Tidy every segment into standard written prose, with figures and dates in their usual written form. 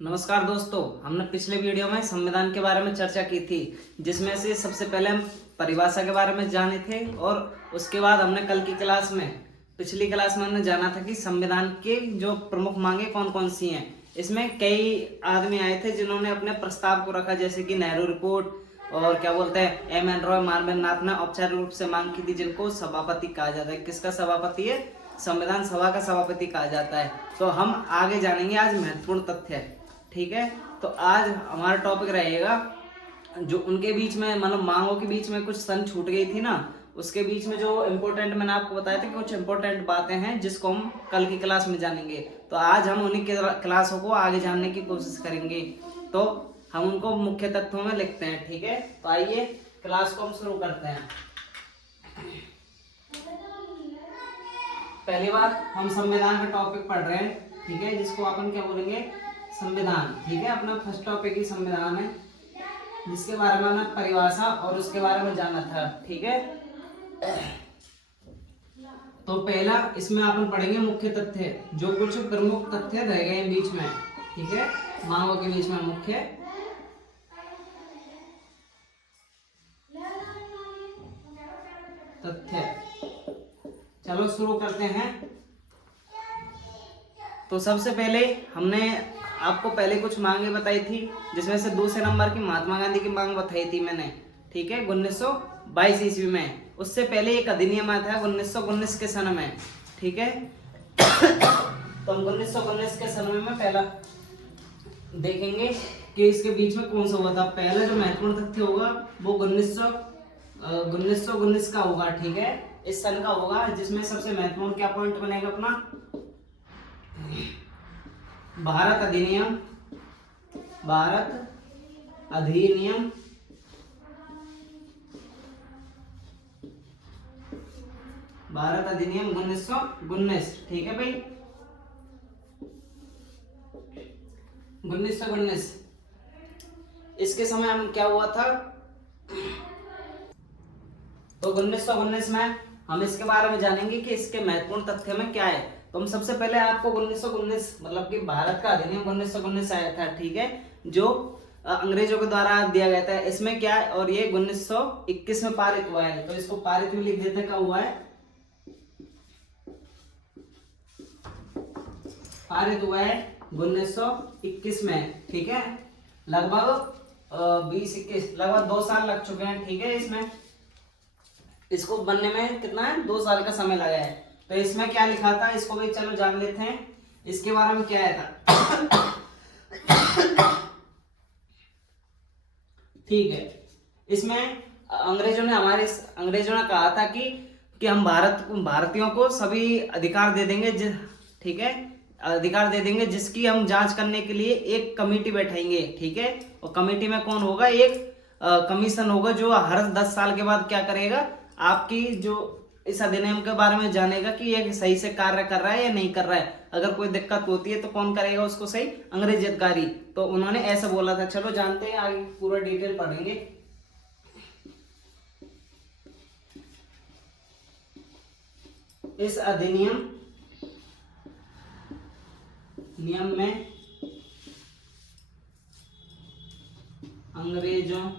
नमस्कार दोस्तों, हमने पिछले वीडियो में संविधान के बारे में चर्चा की थी, जिसमें से सबसे पहले हम परिभाषा के बारे में जाने थे और उसके बाद हमने कल की क्लास में पिछली क्लास में हमने जाना था कि संविधान के जो प्रमुख मांगे कौन कौन सी हैं। इसमें कई आदमी आए थे जिन्होंने अपने प्रस्ताव को रखा, जैसे कि नेहरू रिपोर्ट और क्या बोलते हैं एम रॉय मार्विन नाथ ने औपचारिक रूप से मांग की थी, जिनको सभापति कहा जाता है। किसका सभापति है? संविधान सभा का सभापति कहा जाता है। तो हम आगे जानेंगे आज महत्वपूर्ण तथ्य। ठीक है, तो आज हमारा टॉपिक रहेगा जो उनके बीच में मतलब मांगों के बीच में कुछ सन छूट गई थी ना, उसके बीच में जो इम्पोर्टेंट मैंने आपको बताया था कि कुछ इम्पोर्टेंट बातें हैं जिसको हम कल की क्लास में जानेंगे। तो आज हम उन्हीं के क्लासों को आगे जानने की कोशिश करेंगे, तो हम उनको मुख्य तत्वों में लिखते हैं। ठीक है, तो आइए क्लास को हम शुरू करते हैं। पहली बात, हम संविधान का टॉपिक पढ़ रहे हैं, ठीक है, जिसको अपन क्या बोलेंगे? संविधान। ठीक है, अपना फर्स्ट टॉपिक ही संविधान है, जिसके बारे में हमने परिभाषा और उसके बारे में जाना था। ठीक है, तो पहला इसमें अपन पढ़ेंगे मुख्य तथ्य, जो कुछ प्रमुख तथ्य रह गए हैं बीच में। ठीक है, मांगों के बीच में मुख्य तथ्य। चलो शुरू करते हैं। तो सबसे पहले हमने आपको पहले कुछ मांगे बताई थी, जिसमें से दूसरे नंबर की महात्मा गांधी की मांग बताई थी मैंने। ठीक है, 1922 ईस्वी में। उससे पहले एक अधिनियम आया था 1919 के सन में। ठीक है, तो हम 1919 के सन में पहला देखेंगे कि इसके बीच में कौन सा हुआ था। पहला जो महत्वपूर्ण तथ्य होगा वो 1919 का होगा। ठीक है, इस सन का होगा, जिसमें सबसे महत्वपूर्ण क्या पॉइंट बनेगा अपना? भारत अधिनियम 1919। ठीक है भाई, 1919। इसके समय हम क्या हुआ था? तो 1919 में हम इसके बारे में जानेंगे कि इसके महत्वपूर्ण तथ्य में क्या है। तो हम सबसे पहले आपको 1919 मतलब कि भारत का अधिनियम 1919 आया था। ठीक है, जो अंग्रेजों के द्वारा दिया गया था। इसमें क्या है, और ये 1921 में पारित हुआ है, तो इसको पारित में लिख देते हैं। क्या हुआ है? पारित हुआ है 1921 में। ठीक है, लगभग 20-21 लगभग 2 साल लग चुके हैं। ठीक है, इसमें इसको बनने में कितना है? 2 साल का समय लगा है। तो इसमें क्या लिखा था, इसको भी चलो जान लेते हैं। इसके बारे में क्या है था? ठीक है, इसमें अंग्रेजों ने कहा था कि हम भारतीयों को सभी अधिकार दे देंगे। ठीक है, अधिकार दे देंगे, जिसकी हम जांच करने के लिए एक कमेटी बैठाएंगे। ठीक है, और कमेटी में कौन होगा? एक कमीशन होगा, जो हर 10 साल के बाद क्या करेगा? आपकी जो इस अधिनियम के बारे में जानेगा कि ये सही से कार्य कर रहा है या नहीं कर रहा है। अगर कोई दिक्कत होती है तो कौन करेगा उसको सही? अंग्रेजी अधिकारी। तो उन्होंने ऐसा बोला था। चलो जानते हैं, आगे पूरा डिटेल पढ़ेंगे। इस अधिनियम में अंग्रेजों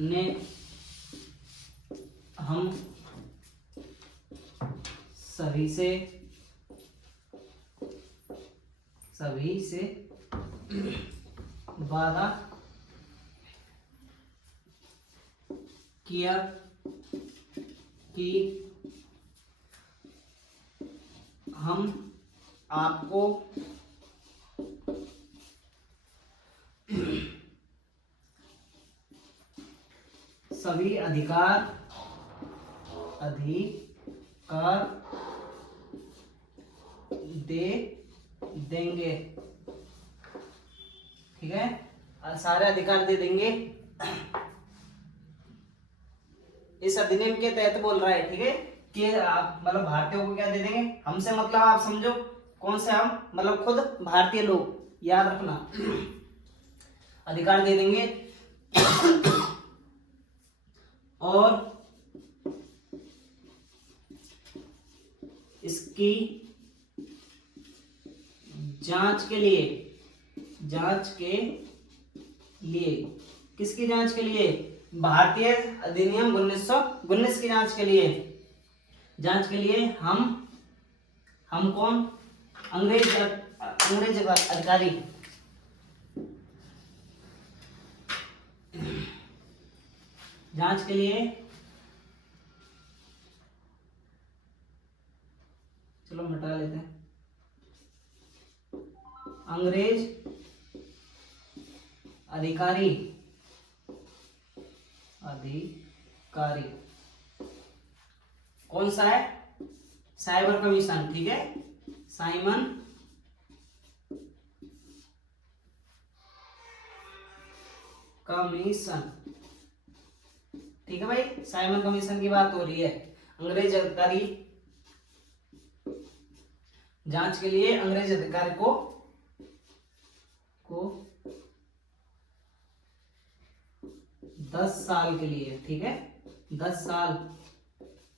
ने हम सभी से वादा किया कि हम आपको सभी अधिकार दे देंगे। ठीक है, सारे अधिकार दे देंगे। इस अधिनियम के तहत बोल रहा है। ठीक है, कि आप मतलब भारतीयों को क्या दे देंगे? हमसे मतलब आप समझो कौन से हम, मतलब खुद भारतीय लोग, याद रखना, अधिकार दे देंगे। और इसकी जांच के लिए, जांच के लिए, किसकी जांच के लिए? भारतीय अधिनियम 1919 की जांच के लिए, जांच के लिए हम कौन? अंग्रेज अधिकारी, जांच के लिए, चलो हटा लेते हैं, अंग्रेज अधिकारी, अधिकारी कौन सा है? साइमन कमीशन, ठीक है, साइमन कमीशन, ठीक है भाई, साइमन कमीशन की बात हो रही है। अंग्रेज अधिकारी जांच के लिए अंग्रेज अधिकारी को 10 साल के लिए, ठीक है, 10 साल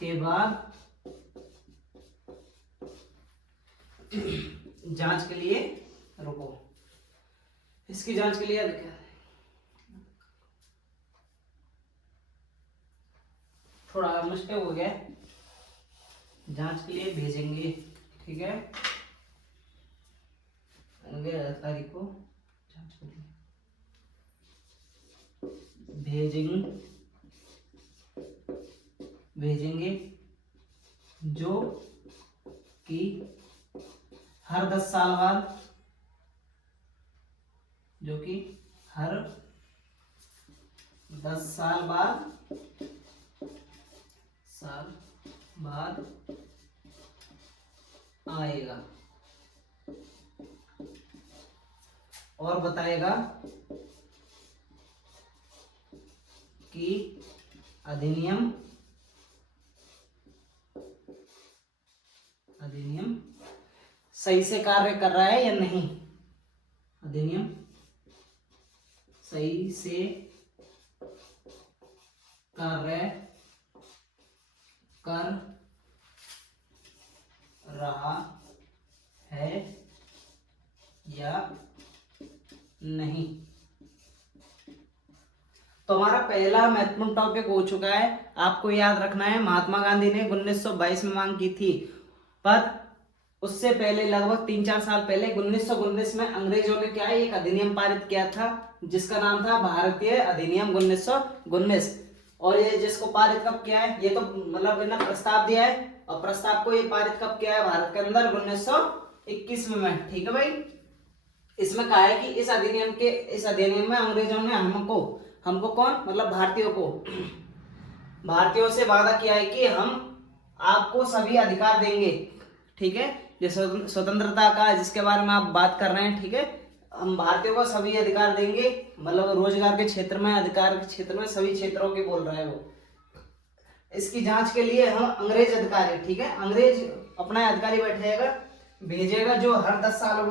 के बाद जांच के लिए, रुको, इसकी जांच के लिए थोड़ा मुश्किल हो गया, जांच के लिए भेजेंगे, ठीक है, अंग्रेज अधिकारी को जांच के लिए भेजेंगे जो कि हर 10 साल बाद, जो कि हर 10 साल बाद आएगा और बताएगा कि अधिनियम सही से कार्य कर रहा है या नहीं, अधिनियम सही से कार्य कर रहा है या नहीं। तो हमारा पहला महत्वपूर्ण टॉपिक हो चुका है। आपको याद रखना है, महात्मा गांधी ने 1922 में मांग की थी, पर उससे पहले लगभग 3-4 साल पहले 1919 में अंग्रेजों ने क्या है, एक अधिनियम पारित किया था जिसका नाम था भारतीय अधिनियम 1919। और ये जिसको पारित कब किया है, ये तो मतलब इन्होंने प्रस्ताव दिया है, और प्रस्ताव को ये पारित कब किया है भारत के अंदर 1921 में, ठीक है भाई। इसमें कहा है कि इस अधिनियम में अंग्रेजों ने हमको कौन, मतलब भारतीयों से वादा किया है कि हम आपको सभी अधिकार देंगे, ठीक है, जैसे स्वतंत्रता का जिसके बारे में आप बात कर रहे हैं, ठीक है, हम भारतीयों को सभी अधिकार देंगे, मतलब रोजगार के क्षेत्र में, अधिकार के क्षेत्र में, सभी क्षेत्रों के बोल रहा है वो। इसकी जांच के लिए हम अंग्रेज अधिकारी, ठीक है, अंग्रेज अपना अधिकारी बैठेगा, भेजेगा जो हर 10 साल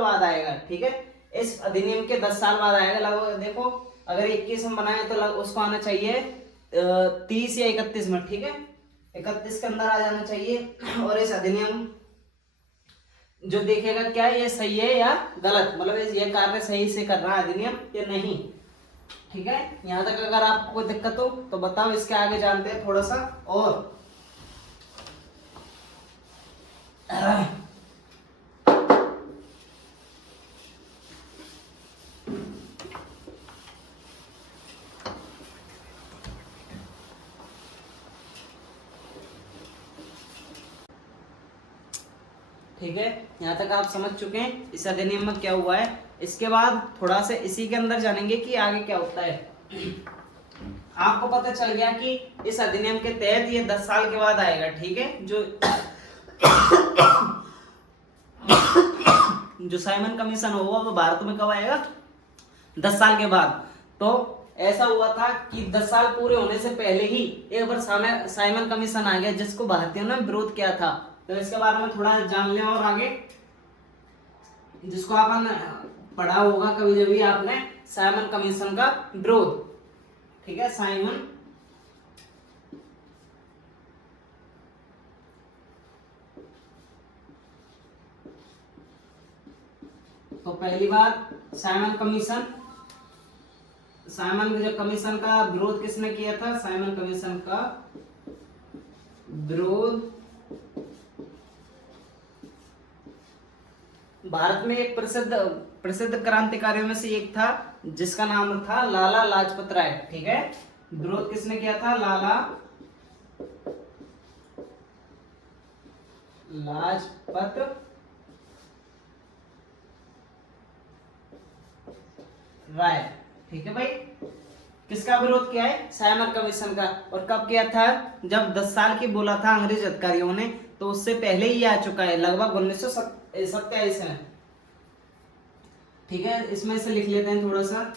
बाद आएगा, ठीक है, इस अधिनियम के 10 साल बाद आएगा। लगभग देखो, अगर 21 में बनाए तो उसको आना चाहिए 30 या 31 में, ठीक है, 31 के अंदर आ जाना चाहिए। और इस अधिनियम जो देखेगा क्या ये सही है या गलत, मतलब ये कार्य सही से कर रहा है अधिनियम या नहीं, ठीक है। यहाँ तक अगर आपको कोई दिक्कत हो तो बताओ, इसके आगे जानते हैं थोड़ा सा और। ठीक है, यहाँ तक आप समझ चुके हैं इस अधिनियम में क्या हुआ है। इसके बाद थोड़ा सा इसी के अंदर जानेंगे कि आगे क्या होता है। आपको पता चल गया कि इस अधिनियम के तहत ये 10 साल के बाद आएगा, ठीक है, जो साइमन कमीशन होगा वो भारत में कब आएगा, 10 साल के बाद। तो ऐसा हुआ था कि 10 साल पूरे होने से पहले ही एक बार साइमन कमीशन आ गया जिसको भारतीयों ने विरोध किया था। तो इसके बारे में थोड़ा जान लें और आगे, जिसको आपन पढ़ा होगा कभी जब भी आपने, साइमन कमीशन का विरोध, ठीक है, साइमन तो पहली बात साइमन कमीशन, साइमन जो कमीशन का विरोध किसने किया था? साइमन कमीशन का विरोध भारत में एक प्रसिद्ध प्रसिद्ध क्रांतिकारियों में से एक था जिसका नाम था लाला लाजपत राय। ठीक है, विरोध किसने किया था? लाला लाजपत राय। ठीक है भाई, किसका विरोध किया है? साइमन कमीशन का। और कब किया था? जब 10 साल की बोला था अंग्रेज अधिकारियों ने, तो उससे पहले ही आ चुका है, लगभग 1927 में। ठीक है, इसमें से लिख लेते हैं थोड़ा सा।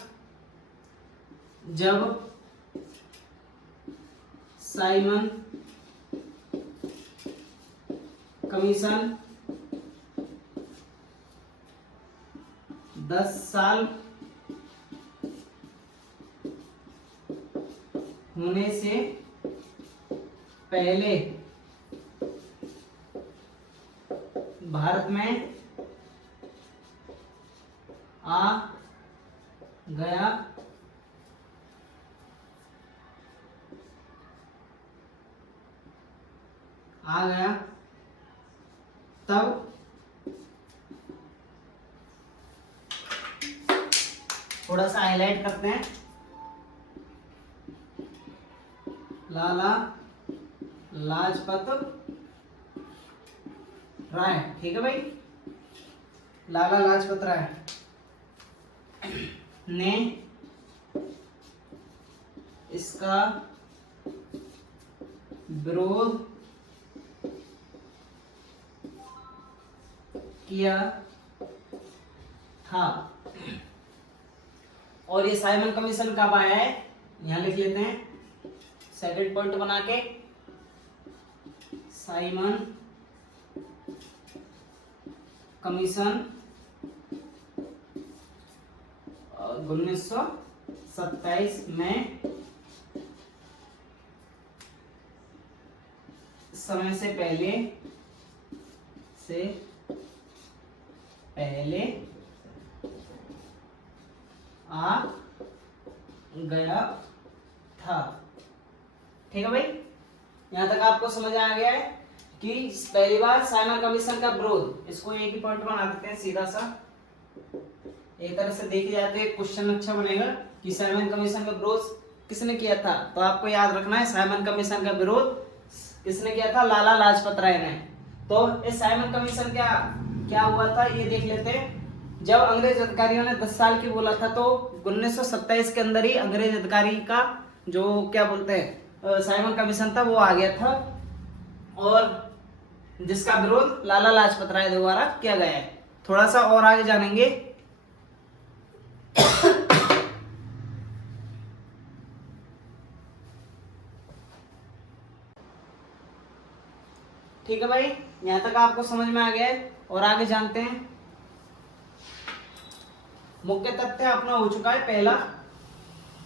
जब साइमन कमीशन 10 साल होने से पहले भारत में आ गया तब थोड़ा सा हाईलाइट करते हैं, लाला लाजपत राय। ठीक है भाई, लाला लाजपत राय ने इसका विरोध किया था। और ये साइमन कमीशन कब आया है? यहां लिख लेते हैं सेकंड पॉइंट बना के, साइमन कमीशन 1927 में समय से पहले आ गया था। ठीक है भाई, यहां तक आपको समझ आ गया है कि पहली बार साइमन कमीशन का विरोध। इसको एक ही पॉइंट बना देते हैं सीधा सा, एक तरह से देखी जाए तो एक क्वेश्चन अच्छा बनेगा कि साइमन कमीशन का विरोध किसने किया था। तो आपको याद रखना है साइमन कमीशन का विरोध किसने किया था? लाला लाजपत राय ने। तो इस साइमन कमीशन क्या हुआ था ये देख लेते हैं। जब अंग्रेज अधिकारियों ने 10 साल की बोला था, तो 1927 के अंदर ही अंग्रेज अधिकारी का जो क्या बोलते हैं साइमन कमीशन था वो आ गया था, और जिसका विरोध लाला लाजपत राय द्वारा किया गया है। थोड़ा सा और आगे जानेंगे। ठीक है भाई, यहां तक आपको समझ में आ गया है, और आगे जानते हैं। मुख्य तथ्य अपना हो चुका है पहला।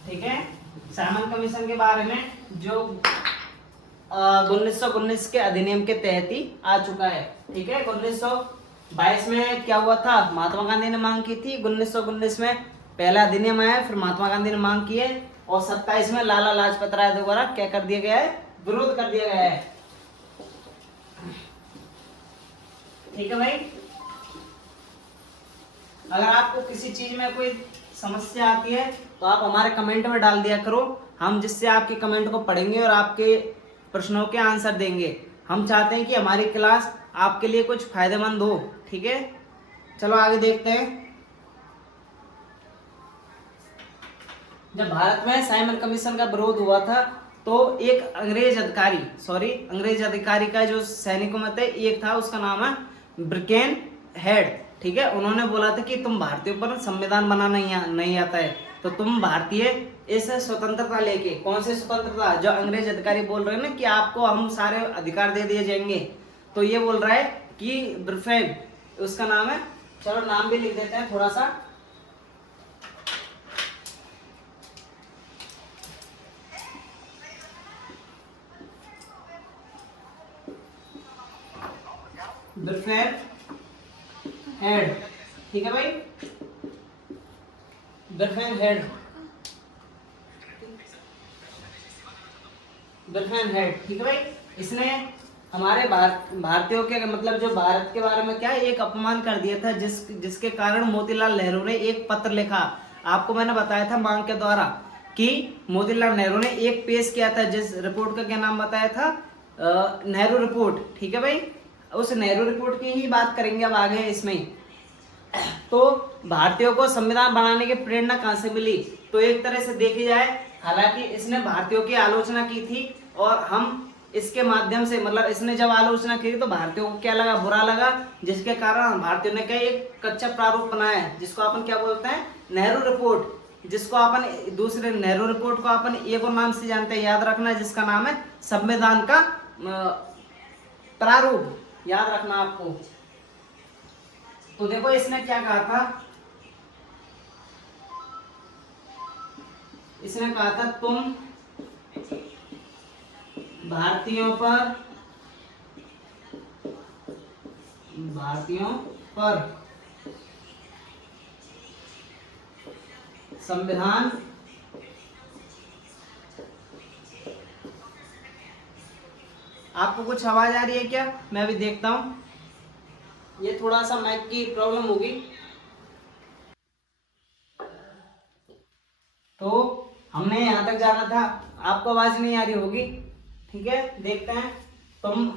ठीक है, साइमन कमीशन के बारे में जो 1919 के अधिनियम के तहत ही आ चुका है। ठीक है, 1922 में क्या हुआ था? महात्मा गांधी ने मांग की थी। 1919 में पहला अधिनियम आया, फिर महात्मा गांधी ने मांग की है, और 27 में लाला लाजपत राय द्वारा क्या कर दिया गया है? विरोध कर दिया गया है। ठीक है भाई, अगर आपको किसी चीज में कोई समस्या आती है तो आप हमारे कमेंट में डाल दिया करो, हम जिससे आपके कमेंट को पढ़ेंगे और आपके प्रश्नों के आंसर देंगे। हम चाहते हैं कि हमारी क्लास आपके लिए कुछ फायदेमंद हो। ठीक है, चलो आगे देखते हैं। जब भारत में साइमन कमीशन का विरोध हुआ था, तो एक अंग्रेज अधिकारी का जो सैनिकों में थे, एक था, उसका नाम है ब्रिकेन हेड। ठीक है, उन्होंने बोला था कि तुम भारतीयों पर संविधान बनाना नहीं आता है, तो तुम भारतीय इस स्वतंत्रता लेके, कौन सी स्वतंत्रता? जो अंग्रेज अधिकारी बोल रहे हैं ना कि आपको हम सारे अधिकार दे दिए जाएंगे, तो ये बोल रहा है कि ब्रिफेन उसका नाम है, चलो नाम भी लिख देते हैं थोड़ा सा। ब्रिफेन हेड ठीक है भाई, बिरफैन हेड, बिरफैन हेड, ठीक है भाई। इसने हमारे भारतीयों के मतलब जो भारत के बारे में क्या है एक अपमान कर दिया था, जिसके कारण मोतीलाल नेहरू ने एक पत्र लिखा। आपको मैंने बताया था मांग के द्वारा कि मोतीलाल नेहरू ने एक पेश किया था, जिस रिपोर्ट का क्या नाम बताया था, नेहरू रिपोर्ट, ठीक है भाई। उस नेहरू रिपोर्ट की ही बात करेंगे अब आगे इसमें। तो भारतीयों को संविधान बनाने की प्रेरणा कहां से मिली, तो एक तरह से देखी जाए, हालांकि इसने भारतीयों की आलोचना की थी और हम इसके माध्यम से मतलब इसने जब आलोचना की तो भारतीयों को क्या लगा, बुरा लगा, जिसके कारण भारतीयों ने क्या एक कच्चा प्रारूप बनाया है, जिसको अपन क्या बोलते हैं, नेहरू रिपोर्ट, जिसको अपन दूसरे नेहरू रिपोर्ट को अपन एक और नाम से जानते हैं, याद रखना, जिसका नाम है संविधान का प्रारूप, याद रखना आपको। तो देखो इसने क्या कहा था, इसने कहा था तुम भारतीयों पर संविधान आपको कुछ आवाज आ रही है क्या, मैं अभी देखता हूं, ये थोड़ा सा माइक की प्रॉब्लम होगी। तो हमने यहां तक जाना था, आपको आवाज नहीं आ रही होगी, ठीक है, देखते हैं। तुम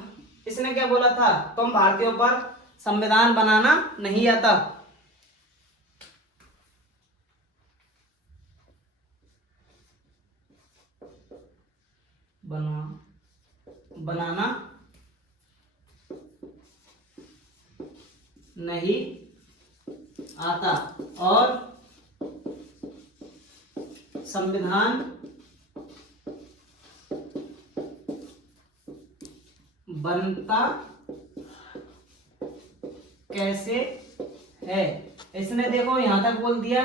इसने क्या बोला था, तुम भारतीयों पर संविधान बनाना नहीं आता, बनाना नहीं आता और संविधान बनता कैसे है। इसने देखो यहां तक बोल दिया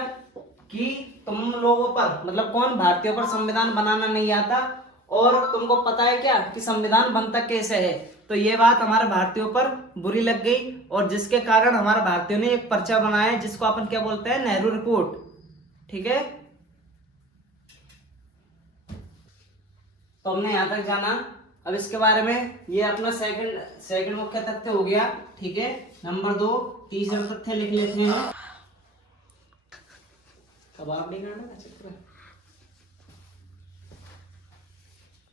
कि तुम लोगों पर मतलब कौन, भारतीयों पर संविधान बनाना नहीं आता और तुमको पता है क्या कि संविधान बनता कैसे है। तो ये बात हमारे भारतीयों पर बुरी लग गई और जिसके कारण हमारे भारतीयों ने एक पर्चा बनाया है, जिसको अपन क्या बोलते हैं, नेहरू रिपोर्ट, ठीक है। तो हमने यहां तक जाना, अब इसके बारे में ये अपना सेकंड मुख्य तथ्य हो गया, ठीक है। नंबर 2 तीसरा तथ्य लिख लेते हैं, कबाब नहीं करना।